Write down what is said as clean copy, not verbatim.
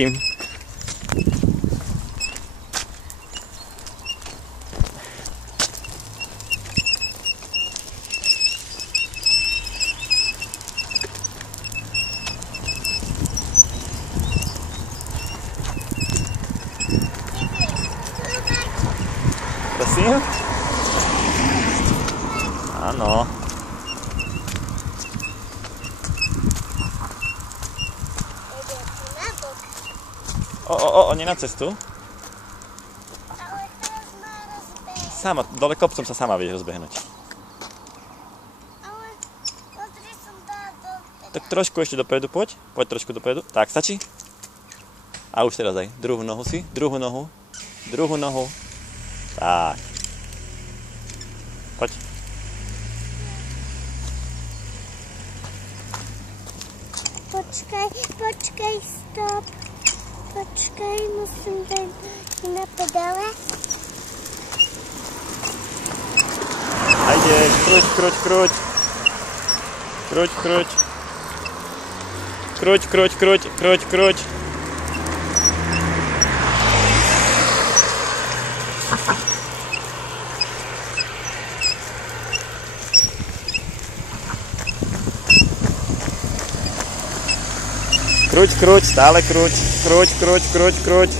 Tým. Prosím? Áno. Nie na cestu. Ale teraz má rozbehnúť. Sama, dole kopcom sa sama vieš rozbehnúť. Ale pozri som dá do... Tak trošku ešte dopredu, poď. Poď trošku dopredu. Tak, stačí? A už teraz aj. Druhú nohu si. Druhú nohu. Druhú nohu. Tak. Poď. Počkaj, stop. Počkaj, musím dať na pedále. A ideš, kruť. Kruť. Kruť, stále kruť. Kruť.